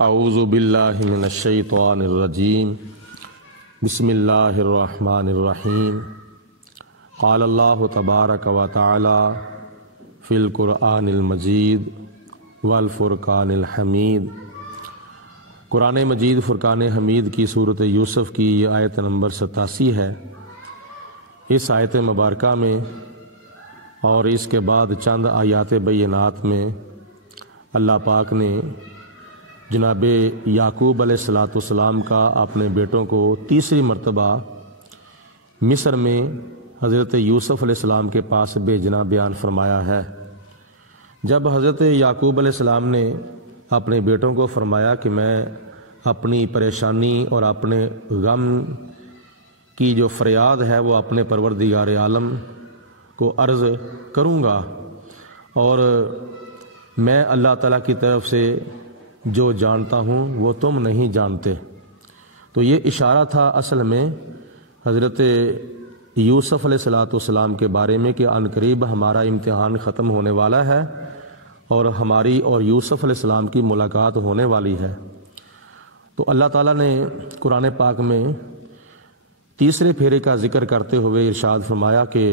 اعوذ باللہ من الشیطان الرجیم بسم اللہ الرحمن الرحیم قال اللہ تبارک و تعالی فی القرآن المجید والفرقان الحمید۔ قرآن مجید فرقان حمید کی صورت یوسف کی یہ آیت نمبر 87 ہے۔ اس آیت مبارکہ میں اور اس کے بعد چند آیات بینات میں اللہ پاک نے جناب یعقوب علیہ السلام کا اپنے بیٹوں کو تیسری مرتبہ مصر میں حضرت یوسف علیہ السلام کے پاس بھیجنا بیان فرمایا ہے۔ جب حضرت یعقوب علیہ السلام نے اپنے بیٹوں کو فرمایا کہ میں اپنی پریشانی اور اپنے غم کی جو فریاد ہے وہ اپنے پروردگار عالم کو عرض کروں گا، اور میں اللہ تعالیٰ کی طرف سے جو جانتا ہوں وہ تم نہیں جانتے، تو یہ اشارہ تھا اصل میں حضرت یوسف علیہ السلام کے بارے میں کہ عنقریب ہمارا امتحان ختم ہونے والا ہے اور ہماری اور یوسف علیہ السلام کی ملاقات ہونے والی ہے۔ تو اللہ تعالیٰ نے قرآن پاک میں تیسرے پھیرے کا ذکر کرتے ہوئے ارشاد فرمایا کہ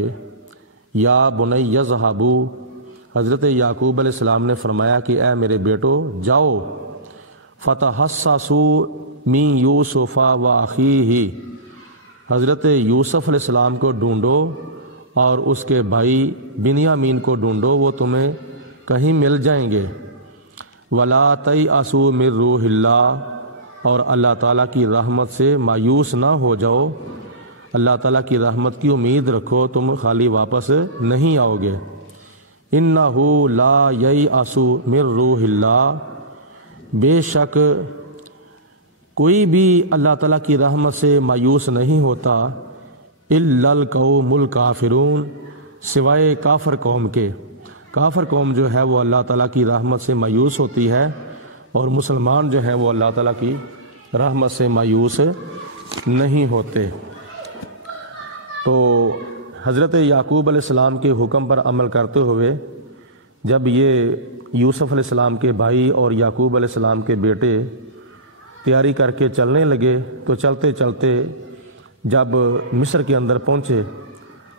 یا بنی یذہبوا، حضرت یعقوب علیہ السلام نے فرمایا کہ اے میرے بیٹو جاؤ، فتحسسوا من یوسف و اخیہ، حضرت یوسف علیہ السلام کو ڈھونڈو اور اس کے بھائی بنیامین کو ڈھونڈو، وہ تمہیں کہیں مل جائیں گے۔ ولا تیأسوا من روح اللہ، اور اللہ تعالیٰ کی رحمت سے مایوس نہ ہو جاؤ، اللہ تعالیٰ کی رحمت کی امید رکھو، تم خالی واپس نہیں آؤ گے۔ انہ لا ییأس من روح اللہ، بے شک کوئی بھی اللہ تعالیٰ کی رحمت سے مایوس نہیں ہوتا، الا القوم الکافرون، سوائے کافر قوم کے۔ کافر قوم جو ہے وہ اللہ تعالیٰ کی رحمت سے مایوس ہوتی ہے، اور مسلمان جو ہیں وہ اللہ تعالیٰ کی رحمت سے مایوس نہیں ہوتے۔ تو حضرت یعقوب علیہ السلام کے حکم پر عمل کرتے ہوئے جب یہ یوسف علیہ السلام کے بھائی اور یعقوب علیہ السلام کے بیٹے تیاری کر کے چلنے لگے، تو چلتے چلتے جب مصر کے اندر پہنچے،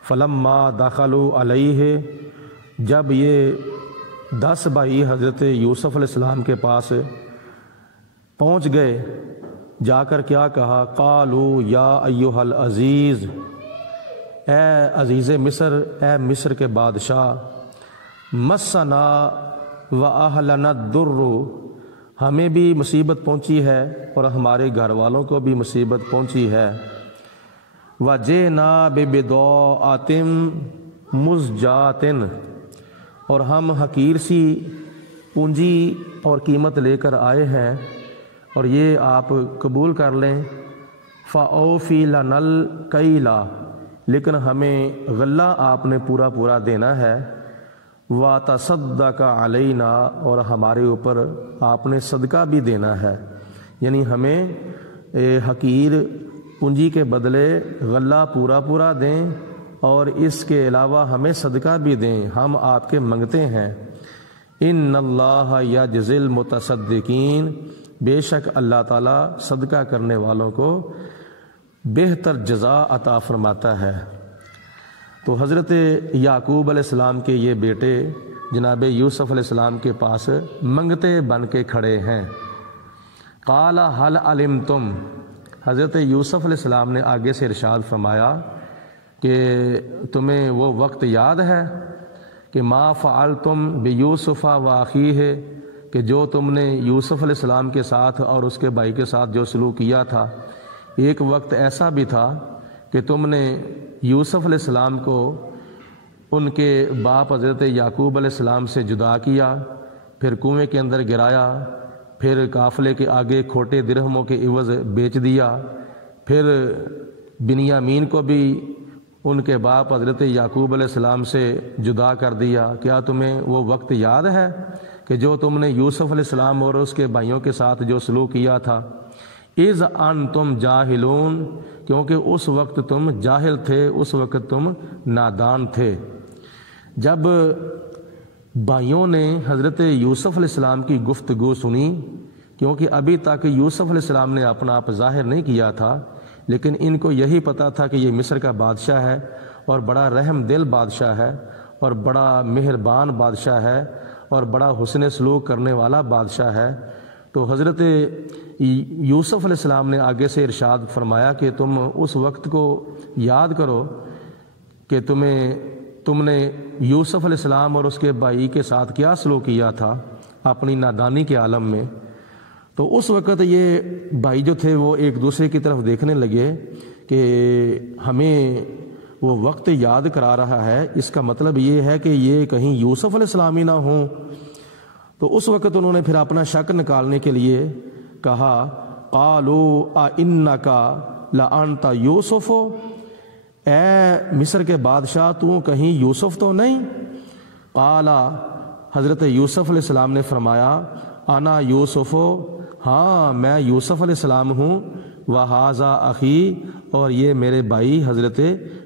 فلما دخلوا علیہ، جب یہ 10 بھائی حضرت یوسف علیہ السلام کے پاس پہنچ گئے، جا کر کیا کہا، قالوا یا ایھا العزیز، اے عزیز مصر، اے مصر کے بادشاہ، مسنا و اہلنا الضر، ہمیں بھی مصیبت پہنچی ہے اور ہمارے گھر والوں کو بھی مصیبت پہنچی ہے، وجئنا ببضاعۃ مزجاۃ، اور ہم حقیر سی پونجی اور قیمت لے کر آئے ہیں اور یہ آپ قبول کر لیں، فَأَوْفِ لَنَا الْكَيْلَ، لیکن ہمیں غلہ آپ نے پورا پورا دینا ہے، وَتَصَدَّقَ عَلَيْنَا، اور ہمارے اوپر آپ نے صدقہ بھی دینا ہے، یعنی ہمیں حقیر پونجی کے بدلے غلہ پورا پورا دیں اور اس کے علاوہ ہمیں صدقہ بھی دیں، ہم آپ کے منگتے ہیں۔ ان اللہ یجزی المتصدقین، بے شک اللہ تعالیٰ صدقہ کرنے والوں کو بہتر جزا عطا فرماتا ہے۔ تو حضرت یعقوب علیہ السلام کے یہ بیٹے جناب یوسف علیہ السلام کے پاس منگتے بن کے کھڑے ہیں۔ قال هل علمتم، حضرت یوسف علیہ السلام نے آگے سے ارشاد فرمایا کہ تمہیں وہ وقت یاد ہے کہ ما فعلتم بیوسف و اخیہ، کہ جو تم نے یوسف علیہ السلام کے ساتھ اور اس کے بھائی کے ساتھ جو سلوک کیا تھا، ایک وقت ایسا بھی تھا کہ تم نے یوسف علیہ السلام کو ان کے باپ حضرت یعقوب علیہ السلام سے جدا کیا، پھر کنویں کے اندر گرایا، پھر قافلے کے آگے کھوٹے درہموں کے عوض بیچ دیا، پھر بنیامین کو بھی ان کے باپ حضرت یعقوب علیہ السلام سے جدا کر دیا۔ کیا تمہیں وہ وقت یاد ہے کہ جو تم نے یوسف علیہ السلام اور اس کے بھائیوں کے ساتھ جو سلوک کیا تھا؟ اذ انتم جاہلون، کیونکہ اس وقت تم جاہل تھے، اس وقت تم نادان تھے۔ جب بھائیوں نے حضرت یوسف علیہ السلام کی گفتگو سنی کیونکہ ابھی تک یوسف علیہ السلام نے اپنا آپ ظاہر نہیں کیا تھا، لیکن ان کو یہی پتہ تھا کہ یہ مصر کا بادشاہ ہے اور بڑا رحم دل بادشاہ ہے اور بڑا مہربان بادشاہ ہے اور بڑا حسن سلوک کرنے والا بادشاہ ہے۔ تو حضرت یوسف علیہ السلام نے آگے سے ارشاد فرمایا کہ تم اس وقت کو یاد کرو کہ تم نے یوسف علیہ السلام اور اس کے بھائی کے ساتھ کیا سلوک کیا تھا اپنی نادانی کے عالم میں۔ تو اس وقت یہ بھائی جو تھے وہ ایک دوسرے کی طرف دیکھنے لگے کہ ہمیں وہ وقت یاد کرا رہا ہے، اس کا مطلب یہ ہے کہ یہ کہیں یوسف علیہ السلام ہی نہ ہوں۔ تو اس وقت انہوں نے پھر اپنا شک نکالنے کے لیے کہا قالوا اِنَّكَ لَأَنْتَ یوسف، اے مصر کے بادشاہ تو کہیں یوسف تو نہیں؟ قال، حضرت یوسف علیہ السلام نے فرمایا انا یوسف، ہاں میں یوسف علیہ السلام ہوں، وَهَذَا اخی، اور یہ میرے بھائی حضرت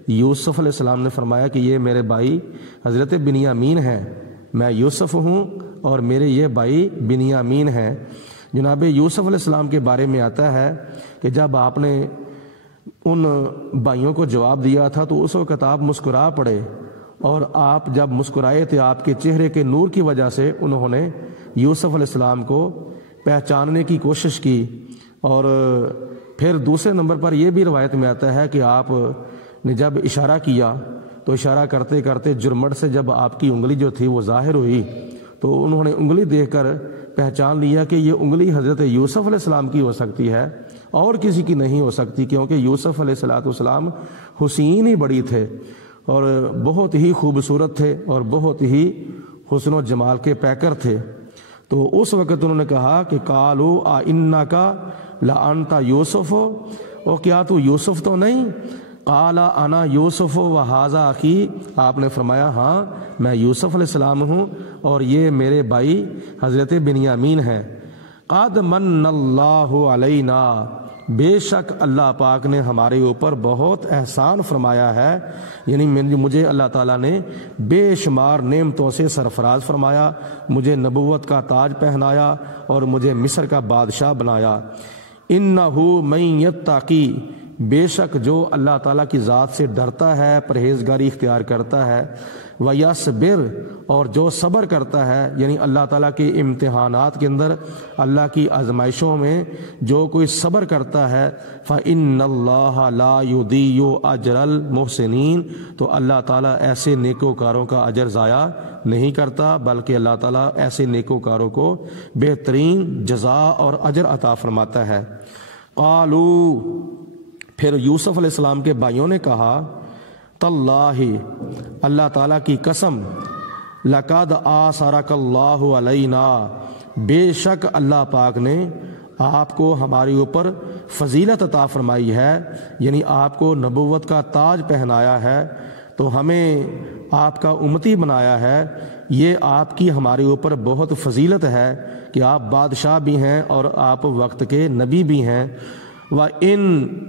یوسف علیہ السلام نے فرمایا کہ یہ میرے بھائی حضرت بنیامین ہیں، میں یوسف ہوں اور میرے یہ بھائی بنیامین ہیں۔ جناب یوسف علیہ السلام کے بارے میں آتا ہے کہ جب آپ نے ان بھائیوں کو جواب دیا تھا تو اس وقت آپ مسکرا پڑے، اور آپ جب مسکرائے تھے آپ کے چہرے کے نور کی وجہ سے انہوں نے یوسف علیہ السلام کو پہچاننے کی کوشش کی۔ اور پھر دوسرے نمبر پر یہ بھی روایت میں آتا ہے کہ آپ نے جب اشارہ کیا تو اشارہ کرتے کرتے جرمٹ سے جب آپ کی انگلی جو تھی وہ ظاہر ہوئی تو انہوں نے انگلی دیکھ کر پہچان لیا کہ یہ انگلی حضرت یوسف علیہ السلام کی ہو سکتی ہے اور کسی کی نہیں ہو سکتی، کیونکہ یوسف علیہ السلام حسین ہی بڑی تھے اور بہت ہی خوبصورت تھے اور بہت ہی حسن و جمال کے پیکر تھے۔ تو اس وقت انہوں نے کہا کہ قالوا اِنَّكَ لَأَنْتَ یوسف، اور کیا تو یوسف تو نہیں؟ قال انا یوسف وَهَذَا اخی، آپ نے فرمایا ہاں میں یوسف علیہ السلام ہوں اور یہ میرے بھائی حضرت بنیامین ہیں۔ قد من اللہ علینا، بے شک اللہ پاک نے ہمارے اوپر بہت احسان فرمایا ہے، یعنی مجھے اللہ تعالیٰ نے بے شمار نعمتوں سے سرفراز فرمایا، مجھے نبوت کا تاج پہنایا اور مجھے مصر کا بادشاہ بنایا۔ انہ من یتقی، بے شک جو اللہ تعالیٰ کی ذات سے ڈرتا ہے، پرہیزگاری اختیار کرتا ہے، وَيَصْبِرْ، اور جو صبر کرتا ہے، یعنی اللہ تعالیٰ کے امتحانات کے اندر، اللہ کی آزمائشوں میں جو کوئی صبر کرتا ہے، فَإِنَّ اللَّهَ لَا يُضِيعُ أَجْرَ الْمُحْسِنِينَ، تو اللہ تعالیٰ ایسے نیکوکاروں کا اجر ضائع نہیں کرتا، بلکہ اللہ تعالیٰ ایسے نیکوکاروں کو بہترین جزا اور اجر عطا فرماتا ہے۔ قالوا، پھر یوسف علیہ السلام کے بھائیوں نے کہا تاللہ، اللہ تعالیٰ کی قسم، لقد آثرک اللہ علینا، بے شک اللہ پاک نے آپ کو ہمارے اوپر فضیلت عطا فرمائی ہے، یعنی آپ کو نبوت کا تاج پہنایا ہے، تو ہمیں آپ کا امتی بنایا ہے، یہ آپ کی ہمارے اوپر بہت فضیلت ہے کہ آپ بادشاہ بھی ہیں اور آپ وقت کے نبی بھی ہیں۔ وَإِن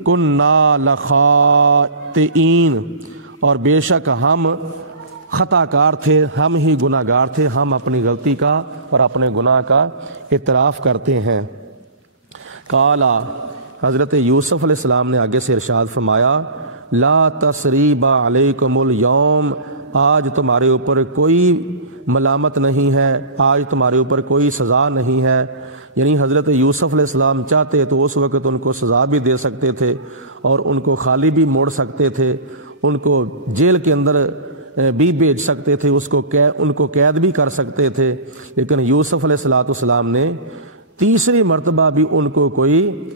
كُنَّا لَخَاطِئِينَ، اور بے شک ہم خطا کار تھے، ہم ہی گناہ گار تھے، ہم اپنی غلطی کا اور اپنے گناہ کا اعتراف کرتے ہیں۔ قال، حضرت یوسف علیہ السلام نے آگے سے ارشاد فرمایا لا تثریب علیکم اليوم، آج تمہارے اوپر کوئی ملامت نہیں ہے، آج تمہارے اوپر کوئی سزا نہیں ہے۔ یعنی حضرت یوسف علیہ السلام چاہتے تو اس وقت ان کو سزا بھی دے سکتے تھے اور ان کو خالی بھی موڑ سکتے تھے، ان کو جیل کے اندر بھی بھیج سکتے تھے، ان کو قید بھی کر سکتے تھے، لیکن یوسف علیہ السلام نے تیسری مرتبہ بھی ان کو کوئی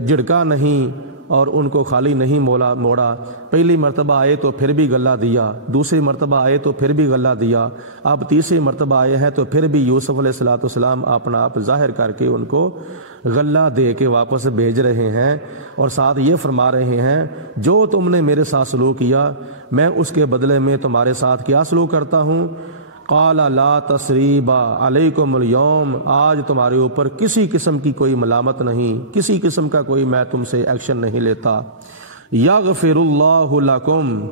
جھڑکا نہیں اور ان کو خالی نہیں موڑا۔ پہلی مرتبہ آئے تو پھر بھی غلہ دیا، دوسری مرتبہ آئے تو پھر بھی غلہ دیا، اب تیسری مرتبہ آئے ہیں تو پھر بھی یوسف علیہ السلام اپنا آپ ظاہر کر کے ان کو غلہ دے کے واپس بھیج رہے ہیں، اور ساتھ یہ فرما رہے ہیں جو تم نے میرے ساتھ سلوک کیا میں اس کے بدلے میں تمہارے ساتھ کیا سلوک کرتا ہوں۔ قال لا تثریب علیکم اليوم، آج تمہارے اوپر کسی قسم کی کوئی ملامت نہیں، کسی قسم کا کوئی میں تم سے ایکشن نہیں لیتا۔ یغفر اللہ لکم،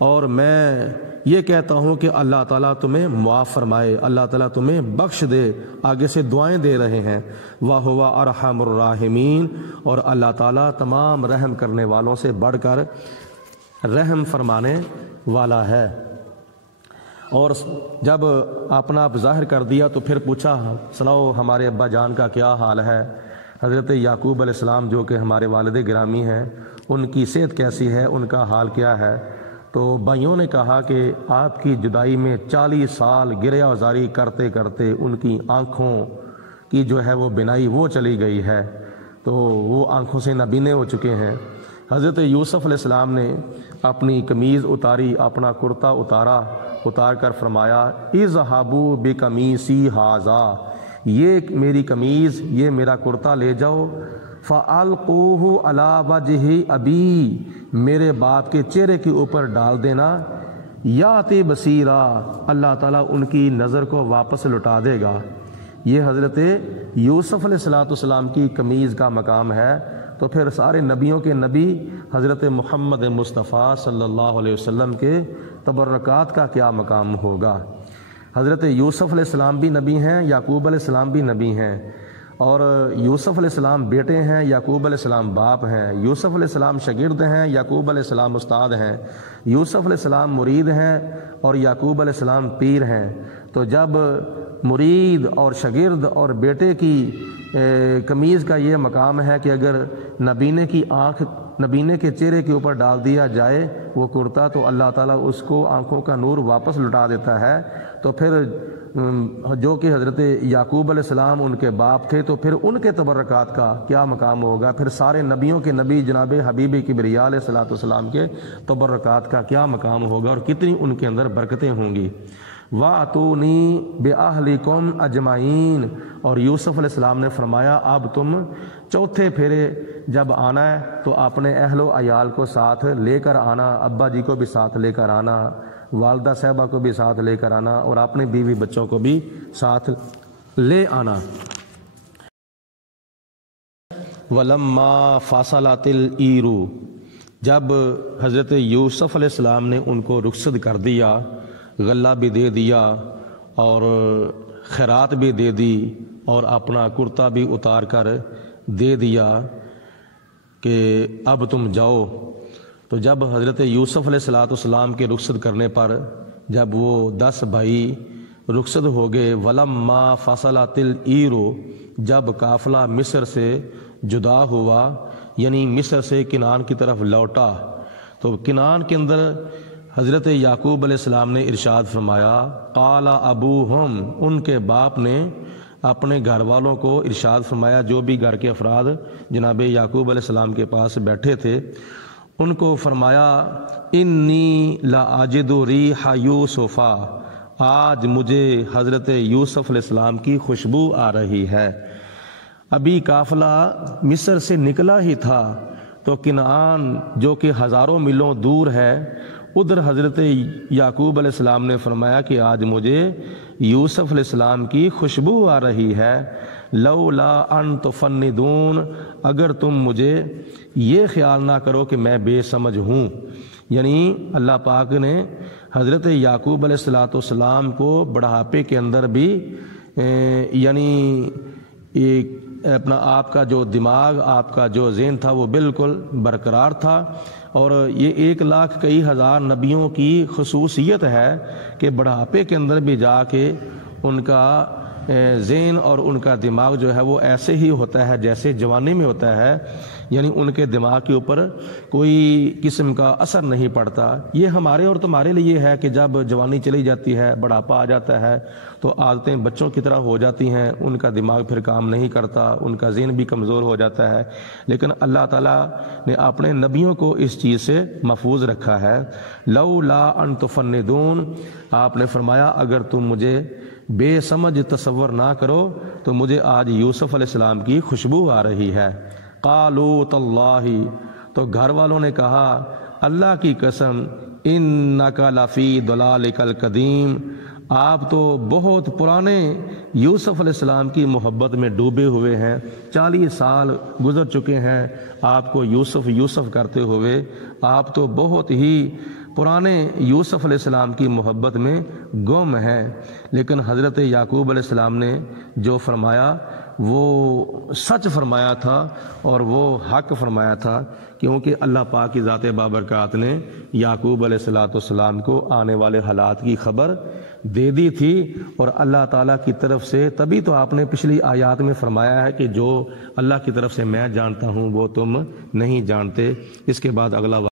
اور میں یہ کہتا ہوں کہ اللہ تعالیٰ تمہیں معاف فرمائے، اللہ تعالیٰ تمہیں بخش دے۔ آگے سے دعائیں دے رہے ہیں، وَهُوَ أَرْحَمُ الرَّاحِمِينَ، اور اللہ تعالیٰ تمام رحم کرنے والوں سے بڑھ کر رحم فرمانے والا ہے۔ اور جب اپنا آپ ظاہر کر دیا تو پھر پوچھا سناؤ ہمارے ابا جان کا کیا حال ہے۔ حضرت یعقوب علیہ السلام جو کہ ہمارے والد گرامی ہیں، ان کی صحت کیسی ہے، ان کا حال کیا ہے؟ تو بھائیوں نے کہا کہ آپ کی جدائی میں 40 سال گریہ آزاری کرتے کرتے ان کی آنکھوں کی جو ہے وہ بینائی وہ چلی گئی ہے، تو وہ آنکھوں سے نابینے ہو چکے ہیں۔ حضرت یوسف علیہ السلام نے اپنی قمیض اتاری، اپنا کرتا اتار کر فرمایا اذهبوا بقمیصی ھذا، یہ میری قمیض، یہ میرا کرتا لے جاؤ، فَأَلْقُوهُ عَلَى وَجْهِ أَبِي، میرے باپ کے چہرے کے اوپر ڈال دینا، یاتی بصیرا، اللہ تعالیٰ ان کی نظر کو واپس لوٹا دے گا۔ یہ حضرت یوسف علیہ السلام کی قمیض کا مقام ہے، تو پھر سارے نبیوں کے نبی حضرت محمد مصطفیٰ صلی اللہ علیہ وسلم کے تبرکات کا کیا مقام ہوگا۔ حضرت یوسف علیہ السلام بھی نبی ہیں، یعقوب علیہ السلام بھی نبی ہیں، اور یوسف علیہ السلام بیٹے ہیں، یعقوب علیہ السلام باپ ہیں، یوسف علیہ السلام شاگرد ہیں، یعقوب علیہ السلام استاد ہیں، یوسف علیہ السلام مرید ہیں اور یعقوب علیہ السلام پیر ہیں۔ تو جب مرید اور شاگرد اور بیٹے کی قمیض کا یہ مقام ہے کہ اگر نبینے کی آنکھ نبینے کے چہرے کے اوپر ڈال دیا جائے وہ کرتا، تو اللہ تعالیٰ اس کو آنکھوں کا نور واپس لٹا دیتا ہے۔ تو پھر جو کہ حضرت یعقوب علیہ السلام ان کے باپ تھے، تو پھر ان کے تبرکات کا کیا مقام ہوگا، پھر سارے نبیوں کے نبی جناب حبیب کبریا علیہ السلام کے تبرکات کا کیا مقام ہوگا اور کتنی ان کے اندر برکتیں ہوں گی۔ وَأْتُونِي بِأَهْلِكُمْ أَجْمَعِينَ، اور یوسف علیہ السلام نے فرمایا اب تم چوتھے پھیرے جب آنا ہے تو اپنے اہل و عیال کو ساتھ لے کر آنا، ابا جی کو بھی ساتھ لے کر آنا، والدہ صاحبہ کو بھی ساتھ لے کر آنا، اور اپنے بیوی بچوں کو بھی ساتھ لے آنا۔ وَلَمَّا فَصَلَتِ الْعِيرُ، جب حضرت یوسف علیہ السلام نے ان کو رخصت کر دیا، غلہ بھی دے دیا اور خیرات بھی دے دی اور اپنا کرتا بھی اتار کر دے دیا کہ اب تم جاؤ، تو جب حضرت یوسف علیہ السلام کے رخصت کرنے پر جب وہ 10 بھائی رخصت ہو گئے، وَلَمَّا فَصَلَتِ الْعِيرُ، جب قافلہ مصر سے جدا ہوا، یعنی مصر سے کنعان کی طرف لوٹا، تو کنعان کے اندر حضرت یعقوب علیہ السلام نے ارشاد فرمایا قال ابوہم، ان کے باپ نے اپنے گھر والوں کو ارشاد فرمایا، جو بھی گھر کے افراد جناب یعقوب علیہ السلام کے پاس بیٹھے تھے ان کو فرمایا انی لاجد ریح یوسف، آج مجھے حضرت یوسف علیہ السلام کی خوشبو آ رہی ہے۔ ابھی قافلہ مصر سے نکلا ہی تھا تو کنعان جو کہ ہزاروں میلوں دور ہے، ادھر حضرت یعقوب علیہ السلام نے فرمایا کہ آج مجھے یوسف علیہ السلام کی خوشبو آ رہی ہے، لولا ان تفندون، اگر تم مجھے یہ خیال نہ کرو کہ میں بے سمجھ ہوں۔ یعنی اللہ پاک نے حضرت یعقوب علیہ السلام کو بڑھاپے کے اندر بھی یعنی اپنا آپ کا جو دماغ، آپ کا جو ذہن تھا وہ بالکل برقرار تھا، اور یہ 1 لاکھ کئی ہزار نبیوں کی خصوصیت ہے کہ بڑھاپے کے اندر بھی جا کے ان کا ذہن اور ان کا دماغ جو ہے وہ ایسے ہی ہوتا ہے جیسے جوانی میں ہوتا ہے، یعنی ان کے دماغ کے اوپر کوئی قسم کا اثر نہیں پڑتا۔ یہ ہمارے اور تمہارے لیے ہے کہ جب جوانی چلی جاتی ہے، بڑھاپا آ جاتا ہے تو عادتیں بچوں کی طرح ہو جاتی ہیں، ان کا دماغ پھر کام نہیں کرتا، ان کا ذہن بھی کمزور ہو جاتا ہے، لیکن اللہ تعالیٰ نے اپنے نبیوں کو اس چیز سے محفوظ رکھا ہے۔ لولا ان تفندون، آپ نے فرمایا اگر تم مجھے بے سمجھ تصور نہ کرو تو مجھے آج یوسف علیہ السلام کی خوشبو آ رہی ہے۔ قالوا تاللہ، تو گھر والوں نے کہا اللہ کی قسم، انک لفی ضلالک القدیم، آپ تو بہت پرانے یوسف علیہ السلام کی محبت میں ڈوبے ہوئے ہیں، 40 سال گزر چکے ہیں آپ کو یوسف کرتے ہوئے، آپ تو بہت ہی پرانے یوسف علیہ السلام کی محبت میں گم ہے، لیکن حضرت یعقوب علیہ السلام نے جو فرمایا وہ سچ فرمایا تھا اور وہ حق فرمایا تھا، کیونکہ اللہ پاک کی ذات بابرکات نے یعقوب علیہ السلام کو آنے والے حالات کی خبر دے دی تھی، اور اللہ تعالیٰ کی طرف سے تبھی تو آپ نے پچھلی آیات میں فرمایا ہے کہ جو اللہ کی طرف سے میں جانتا ہوں وہ تم نہیں جانتے۔ اس کے بعد اگلا